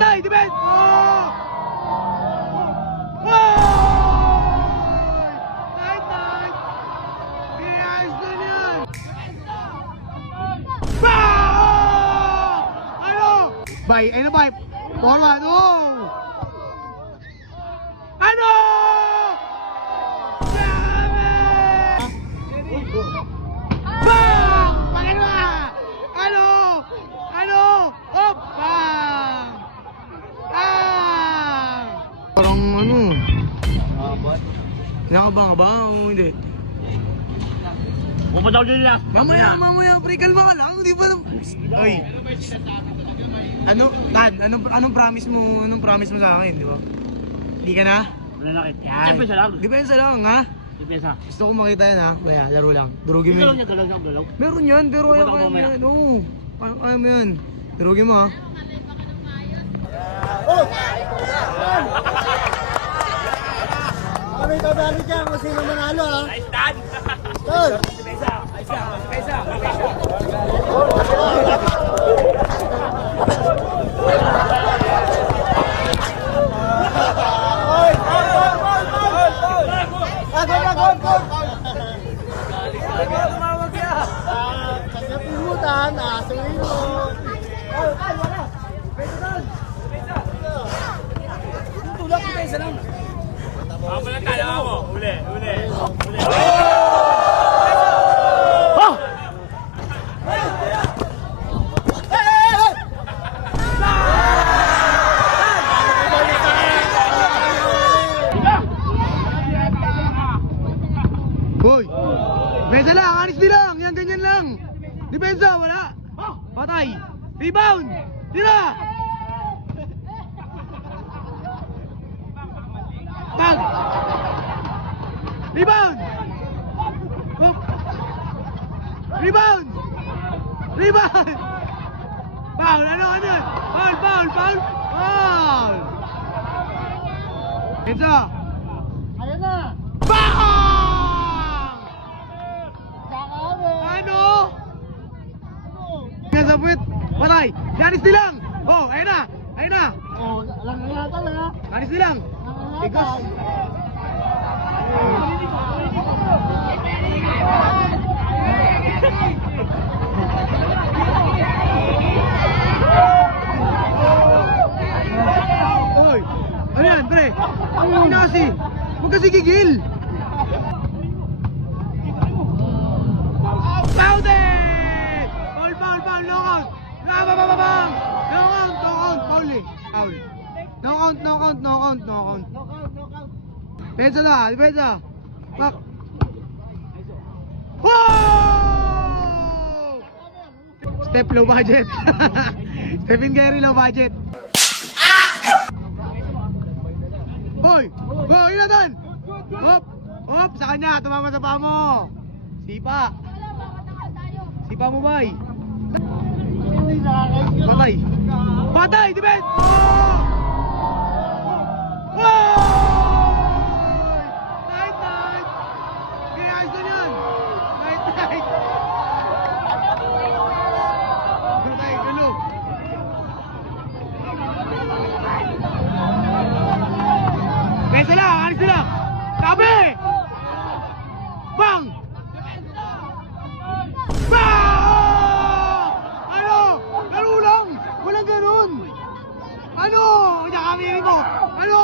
Patay! Defense! Oh! Oh! Night, night! Ayos na yan! Bang! Ano? Bay, ano bay? Forward, oh! Ano? Bang! Pagano! Ano? Ano? Hop! Bang! Ah! Parang ano? Nakabang-abang o hindi? Pupunta ako dyan lang. Mamaya, pre, kalma ka lang, di ba? Oy. Ano, Tad, anong promise mo sa akin, di ba? Hindi ka na? Nanakit. Yan. Siyempre siya lang. Depensa lang, ha? Depensa. Gusto ko makita yan, ha? Baya, laro lang. Durugin mo Ikaw yun. lang niya galaw. Meron yan, pero Pupunta ayaw ka kaya mo mamaya. yan. Oo. Kaya mo yan. Durugin mo, ha? Kami dadali dyan kung sino manalo, ha? Nice dad! Tol! Depensa! Depensa! Kapimutan, asuhin mo. Tulak ko depensa lang. Ako lang tala mo. Uli. Hoy! Depensa lang, anis din lang. Yan, ganyan lang. Depensa, wala. Patay. Rebound! Tira! Tag! Rebound! Hop! Rebound! Rebound! Foul! Ano? Foul! Foul! Depensa! Ayan na! Bang! Kakawe! Ano? Nasa puwit! Patay! Yanis nilang! Oh, ayun na! Oh, lang-langatan, ha? Yanis nilang! Igos! Oy! Ano yan, pre? Ang ina kasi! Huwag kasi gigil! Foul it! Foul! Knockout! Bang! Knockout! Foul eh! Foul! Knockout! Pensa na! Pensa! Pak! Wow! Step low budget! Stephen Curry low budget! Hoy! Hoy! Inatan! Hop! Hop! Sa kanya! Tumama sa paa mo! Sipa! Sipa mo, bay! Patay! Patay! Defense! Oh! Night! Kaya ayos na yan! Night! Patay! Gulo! Pesa lang! Alis sila! Sabi! Bang! Bang! Ano? Laro lang! Walang ganun! Ano? Nakamirin mo! Ano?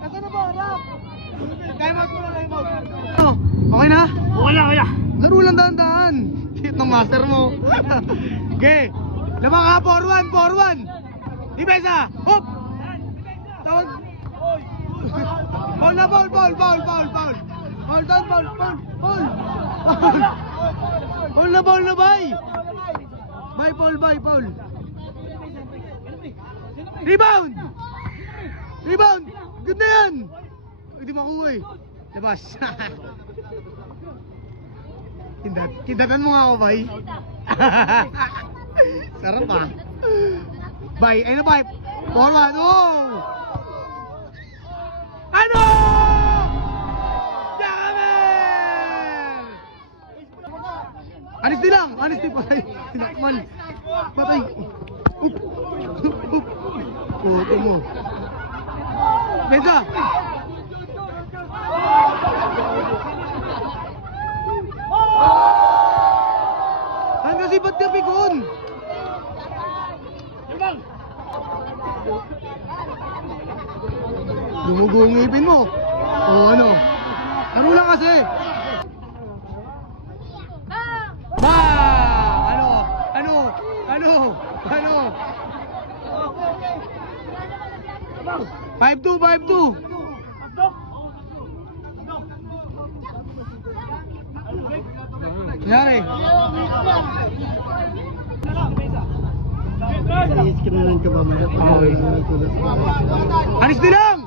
Nasaan na ba? Rap! Time out muna, time out! Ano? Okay na? Okay na. Laro lang dahan-dahan! Shit ng master mo! Okay! Lamang ka! 4-1! Depensa! Hop! Tawag! Foul na! Foul! Foul na, bay! Foul! Rebound! Ganda yan! Hindi makuha eh. Labas. Kindatan mo nga ako, bay. Sarap ah. Bay, ayun na bay. Forward, oh! Ano? Anis din lang, anis din pa. Tinakmal. Patay. Puto mo. Benza! Hanggang si ba't ka pikon? Dumugo ang ngipin mo. O ano? Ano lang kasi? Ba! Ano? Ano? Ano? Ano? 5-2, 5-2. Nangyari? Iiskinalan ka ba maya? Anis din lang!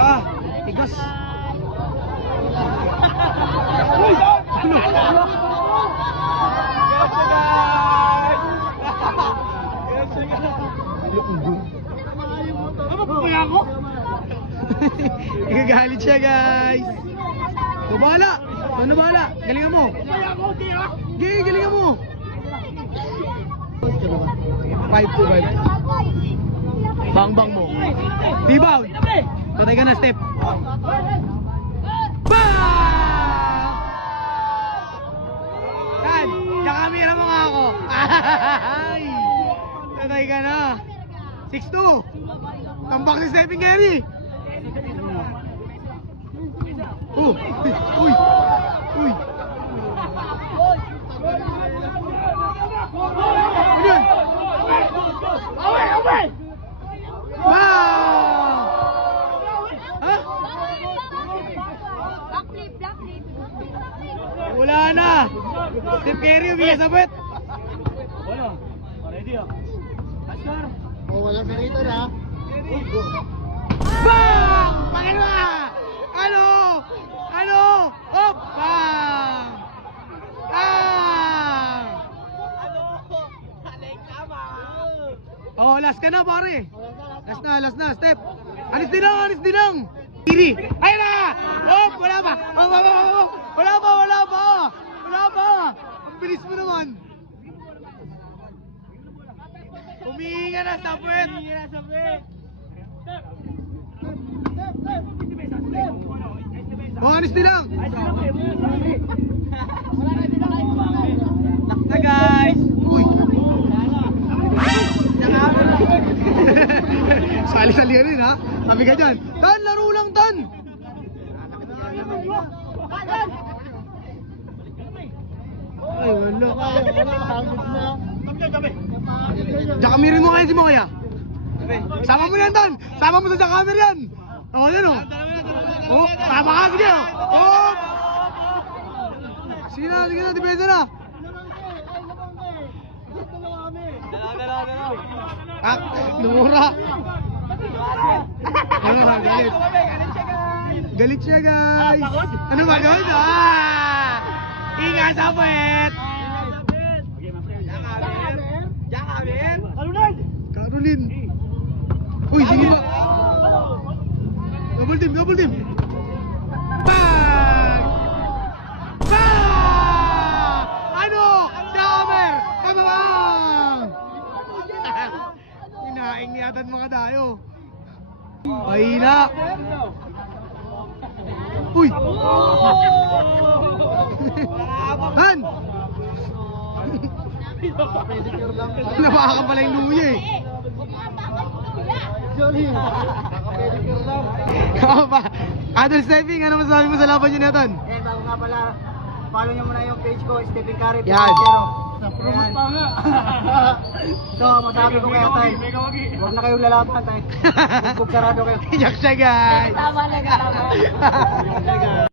Ah, tigas. Ano? Ano ba kaya ako? Igagalit siya, guys. O, bahala. Ano bahala? Galingan mo. Gigi, galingan mo. 5-2, 5. Bang-bang mo. Rebound. Patay ka na, step. Bang! Yan. Kakamira mo nga ako. Ay! Patay ka na. 6-2. Tambak si Stephen Curry. Oh, uy, uy. Ano yun? Away! Wow! Ha? Wala na. Steph Curry umiyas sa bet. Oh, wala sa rito na. Bang! Pangalawa! Ano? Ano? Hop! Bang! Ah! Oh, last ka na, pare. Last na, step. Anis din lang. Kiri. Ayun na! Hop! Wala pa. Wala pa. Ang bilis mo naman. Humihinga na sa puwet. Oh, anis din lang. Lakta, guys. Uy. Sali-salihan rin, ha? Sabi ka dyan. Tan, laro lang, Tan. Ay, wala. Jakamirin mo kaya si Moya. Sama mo yan, Tan. Sama mo sa jakamir yan. Oo, yan o. Oh, sama ka, sige o. Oh. Sige na, depensa na. Ah, lumura. Ano, galit. Galit siya, guys. Ano ba gawin? Ah! Inga sa puwet. Caroline. Uy, sige ba? Double team. Bang! Bang! Ano? Damer! Kamabang! Hinaing yata mga dayo. Mahina. Uy! Han! Napaka pala yung luya eh. Kaka ba? Adol Stepping, ano masasabi mo sa laban nyo na ito? Eh, bago nga pala, follow nyo muna yung page ko, Stephen Curry. Yan. Promote pa nga. So, masabi ko kaya tayo, huwag na kayong lalaban tayo. Huwag sarado kayo. Iyak siya, guys. Tama lang.